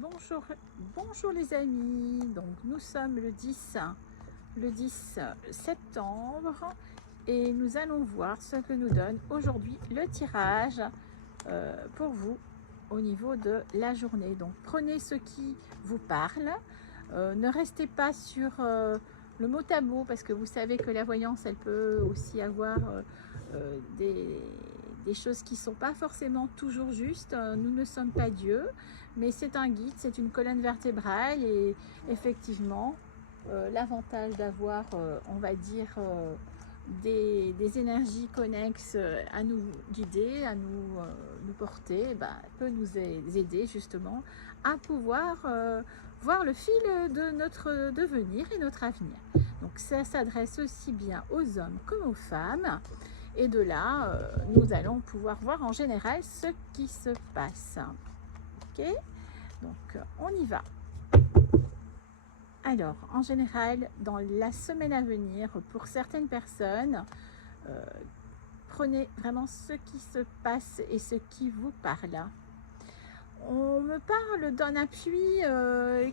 Bonjour, bonjour les amis. Donc nous sommes le 10 septembre et nous allons voir ce que nous donne aujourd'hui le tirage pour vous au niveau de la journée. Donc prenez ce qui vous parle. Ne restez pas sur le mot à mot parce que vous savez que la voyance elle peut aussi avoir des choses qui ne sont pas forcément toujours justes. Nous ne sommes pas Dieu, mais c'est un guide, c'est une colonne vertébrale et effectivement, l'avantage d'avoir, on va dire, des énergies connexes à nous guider, à nous porter, peut nous aider justement à pouvoir voir le fil de notre devenir et notre avenir. Donc ça s'adresse aussi bien aux hommes comme aux femmes. Et de là, nous allons pouvoir voir en général ce qui se passe. Ok? Donc, on y va. Alors, en général, dans la semaine à venir, pour certaines personnes, prenez vraiment ce qui se passe et ce qui vous parle. On me parle d'un appui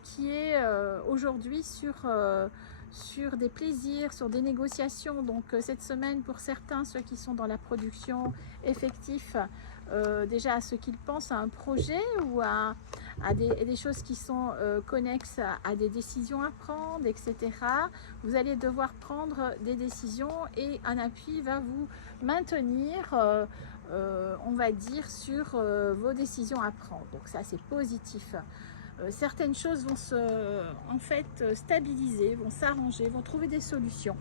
qui est aujourd'hui sur des plaisirs, sur des négociations. Donc cette semaine, pour certains, ceux qui sont dans la production effective, déjà à ceux qui pensent à un projet ou à des choses qui sont connexes à des décisions à prendre, etc. Vous allez devoir prendre des décisions et un appui va vous maintenir on va dire, sur vos décisions à prendre. Donc ça, c'est positif. Certaines choses vont en fait, stabiliser, vont s'arranger, vont trouver des solutions.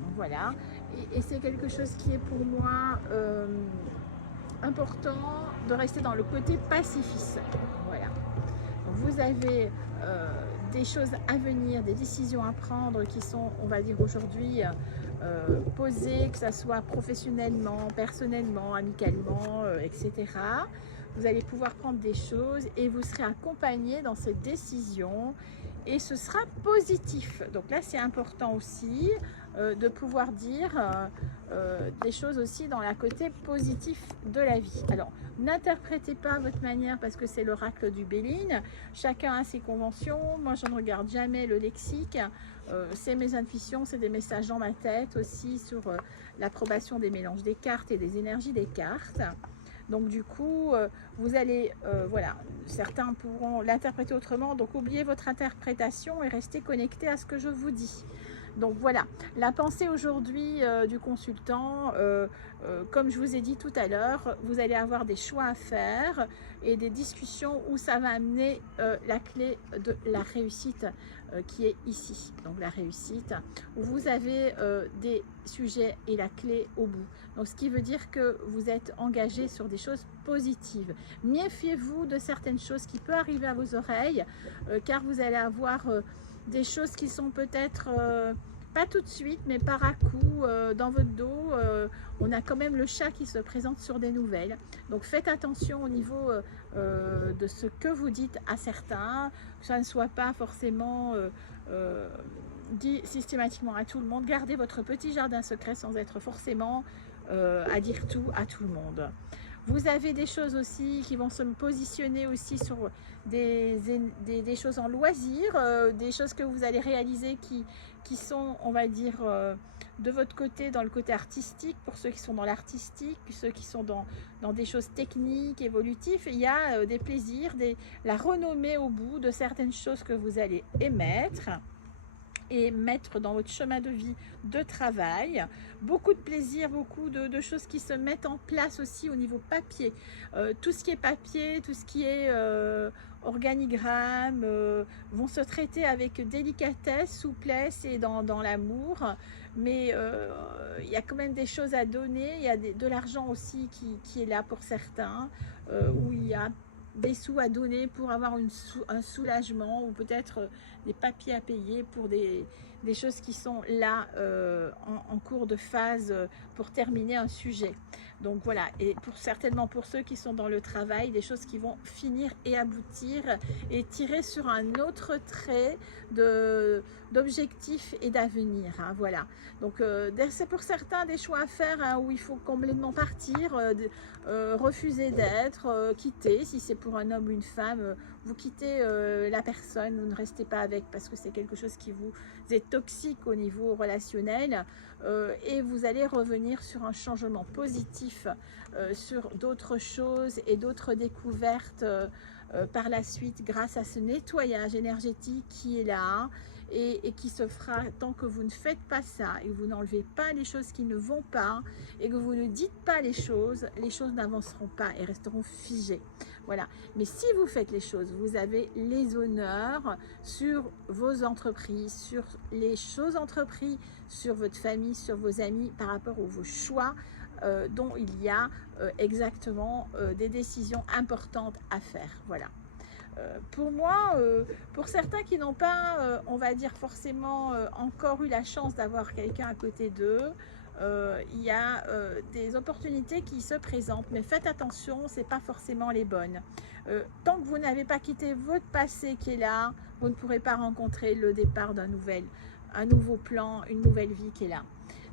Donc voilà. Et c'est quelque chose qui est pour moi important de rester dans le côté pacifiste. Voilà. Donc vous avez des choses à venir, des décisions à prendre qui sont, on va dire aujourd'hui, posées, que ce soit professionnellement, personnellement, amicalement, etc. Vous allez pouvoir prendre des choses et vous serez accompagné dans cette décision et ce sera positif. Donc là, c'est important aussi de pouvoir dire des choses aussi dans la côté positif de la vie. Alors, n'interprétez pas à votre manière parce que c'est l'oracle du Béline. Chacun a ses conventions. Moi, je ne regarde jamais le lexique. C'est mes intuitions, c'est des messages dans ma tête aussi sur l'approbation des mélanges des cartes et des énergies des cartes. Donc du coup, vous allez, voilà, certains pourront l'interpréter autrement. Donc oubliez votre interprétation et restez connecté à ce que je vous dis. Donc voilà, la pensée aujourd'hui du consultant, comme je vous ai dit tout à l'heure, vous allez avoir des choix à faire et des discussions où ça va amener la clé de la réussite qui est ici. Donc la réussite, où vous avez des sujets et la clé au bout. Donc ce qui veut dire que vous êtes engagé sur des choses positives. Méfiez-vous de certaines choses qui peuvent arriver à vos oreilles, car vous allez avoir des choses qui sont peut-être pas tout de suite, mais par à coup, dans votre dos, on a quand même le chat qui se présente sur des nouvelles. Donc faites attention au niveau de ce que vous dites à certains, que ça ne soit pas forcément dit systématiquement à tout le monde. Gardez votre petit jardin secret sans être forcément à dire tout à tout le monde. Vous avez des choses aussi qui vont se positionner aussi sur des choses en loisir, des choses que vous allez réaliser qui sont, on va dire, de votre côté, dans le côté artistique, pour ceux qui sont dans l'artistique, ceux qui sont dans des choses techniques, évolutives. Il y a des plaisirs, la renommée au bout de certaines choses que vous allez émettre et mettre dans votre chemin de vie de travail. Beaucoup de plaisir, beaucoup de choses qui se mettent en place aussi au niveau papier. Tout ce qui est papier, tout ce qui est organigramme, vont se traiter avec délicatesse, souplesse et dans l'amour. Mais il y a quand même des choses à donner. Il y a de l'argent aussi qui est là pour certains, où il y a des sous à donner pour avoir un soulagement ou peut-être des papiers à payer pour des choses qui sont là en cours de phase pour terminer un sujet. Donc voilà, et certainement pour ceux qui sont dans le travail, des choses qui vont finir et aboutir et tirer sur un autre trait d'objectif et d'avenir. Hein, voilà. Donc c'est pour certains des choix à faire hein, où il faut complètement partir, refuser d'être, quitter, si c'est pour un homme ou une femme, vous quittez la personne, vous ne restez pas avec parce que c'est quelque chose qui vous est toxique au niveau relationnel, et vous allez revenir sur un changement positif, sur d'autres choses et d'autres découvertes par la suite grâce à ce nettoyage énergétique qui est là, et qui se fera tant que vous ne faites pas ça et que vous n'enlevez pas les choses qui ne vont pas et que vous ne dites pas les choses n'avanceront pas et resteront figées. Voilà. Mais si vous faites les choses, vous avez les honneurs sur vos entreprises, sur les choses entreprises, sur votre famille, sur vos amis, par rapport à vos choix, dont il y a exactement des décisions importantes à faire. Voilà. Pour moi, pour certains qui n'ont pas, on va dire forcément encore eu la chance d'avoir quelqu'un à côté d'eux, il y a des opportunités qui se présentent, mais faites attention, c'est pas forcément les bonnes. Tant que vous n'avez pas quitté votre passé qui est là, vous ne pourrez pas rencontrer le départ d'un nouveau plan, une nouvelle vie qui est là.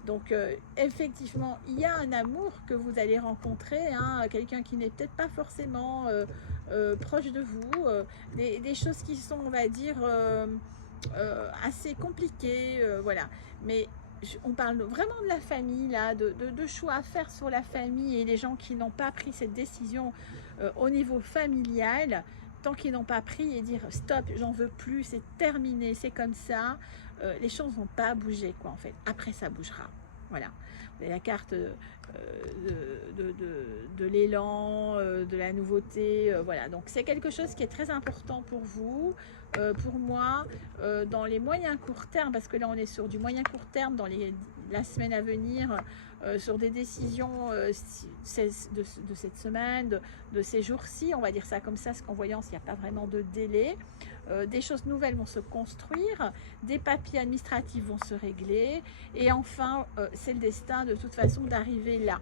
Donc effectivement, il y a un amour que vous allez rencontrer, hein, quelqu'un qui n'est peut-être pas forcément proche de vous, des choses qui sont, on va dire, assez compliquées, voilà. Mais on parle vraiment de la famille, là, de choix à faire sur la famille, et les gens qui n'ont pas pris cette décision au niveau familial, tant qu'ils n'ont pas pris et dire stop, j'en veux plus, c'est terminé, c'est comme ça, les choses vont pas bouger, quoi, en fait. Après, ça bougera. Voilà. Vous avez la carte de l'élan, de la nouveauté, voilà. Donc, c'est quelque chose qui est très important pour vous, pour moi, dans les moyens court terme, parce que là, on est sur du moyen court terme, dans la semaine à venir, sur des décisions de cette semaine, de ces jours-ci, on va dire ça comme ça, parce qu'en voyance, il n'y a pas vraiment de délai. Des choses nouvelles vont se construire, des papiers administratifs vont se régler, et enfin, c'est le destin de toute façon d'arriver là.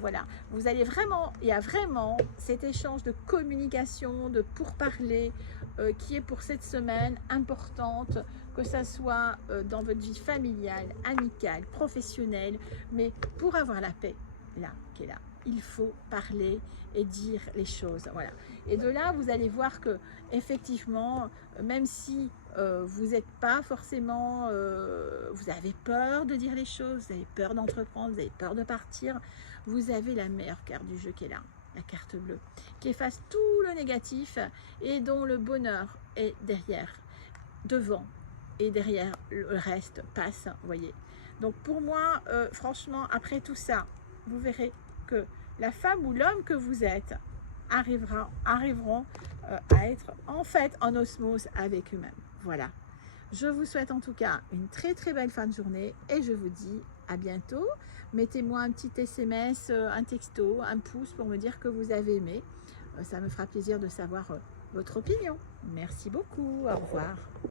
Voilà, vous allez vraiment, il y a vraiment cet échange de communication, de pourparler, qui est pour cette semaine importante, que ça soit dans votre vie familiale, amicale, professionnelle, mais pour avoir la paix, là, qui est là, il faut parler et dire les choses, voilà. Et de là, vous allez voir que effectivement, même si vous n'êtes pas forcément, vous avez peur de dire les choses, vous avez peur d'entreprendre, vous avez peur de partir, vous avez la meilleure carte du jeu qui est là, la carte bleue, qui efface tout le négatif et dont le bonheur est derrière, devant, et derrière le reste passe, vous voyez. Donc pour moi, franchement, après tout ça, vous verrez que la femme ou l'homme que vous êtes arriveront à être en fait en osmose avec eux-mêmes. Voilà. Je vous souhaite en tout cas une très très belle fin de journée et je vous dis à bientôt. Mettez-moi un petit SMS, un texto, un pouce pour me dire que vous avez aimé. Ça me fera plaisir de savoir votre opinion. Merci beaucoup. Au revoir.